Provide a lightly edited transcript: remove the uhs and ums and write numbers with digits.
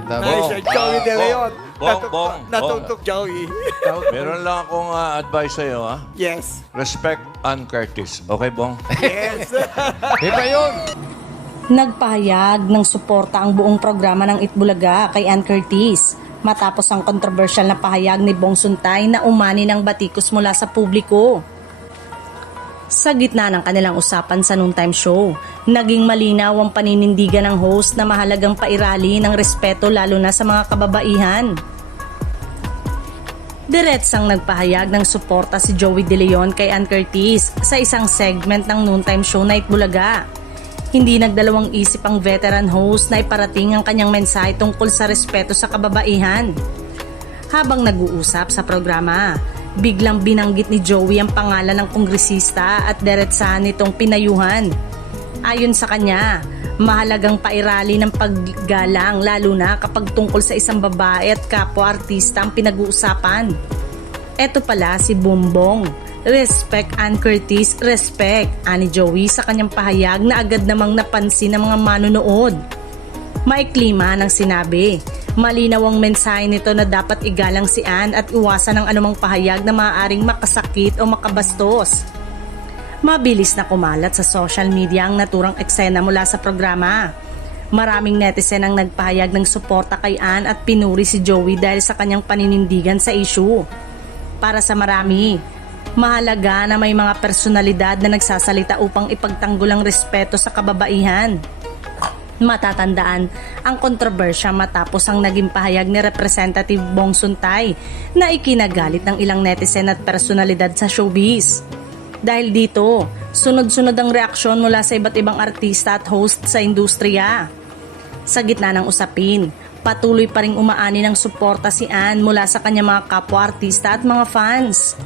yan. Tama. Ay, siya, Joey De Leon. Bong. Natutok, Joey. Meron lang akong advice sa'yo, ha? Yes. Respect Ann Curtis. Okay, Bong? Yes. Iba yun. Nagpahayag ng suporta ang buong programa ng Itbulaga kay Ann Curtis matapos ang kontrobersyal na pahayag ni Bong Suntay na umani ng batikos mula sa publiko. Sa gitna ng kanilang usapan sa noontime show, naging malinaw ang paninindigan ng host na mahalagang pairali ng respeto lalo na sa mga kababaihan. Diretsang nagpahayag ng suporta si Joey De Leon kay Ann Curtis sa isang segment ng noontime show na Itbulaga. Hindi nagdalawang isip ang veteran host na iparating ang kanyang mensahe tungkol sa respeto sa kababaihan. Habang nag-uusap sa programa, biglang binanggit ni Joey ang pangalan ng kongresista at diretsahan nitong pinayuhan. Ayon sa kanya, mahalagang pairali ng paggalang lalo na kapag tungkol sa isang babae at kapwa-artista ang pinag-uusapan. Eto pala si Bumbong. Respect Ann Curtis, respect, ani Joey sa kanyang pahayag na agad namang napansin ng mga manonood. Maikli man ang sinabi, malinaw ang mensahe nito na dapat igalang si Ann at iwasan ang anumang pahayag na maaaring makasakit o makabastos. Mabilis na kumalat sa social media ang naturang eksena mula sa programa. Maraming netizen ang nagpahayag ng suporta kay Ann at pinuri si Joey dahil sa kanyang paninindigan sa issue. Para sa marami, mahalaga na may mga personalidad na nagsasalita upang ipagtanggol ang respeto sa kababaihan. Matatandaan ang kontrobersya matapos ang naging pahayag ni Representative Bong Suntay na ikinagalit ng ilang netizen at personalidad sa showbiz. Dahil dito, sunod-sunod ang reaksyon mula sa iba't ibang artista at host sa industriya. Sa gitna ng usapin, patuloy pa ring umaani ng suporta si Ann mula sa kanyang mga kapwa-artista at mga fans.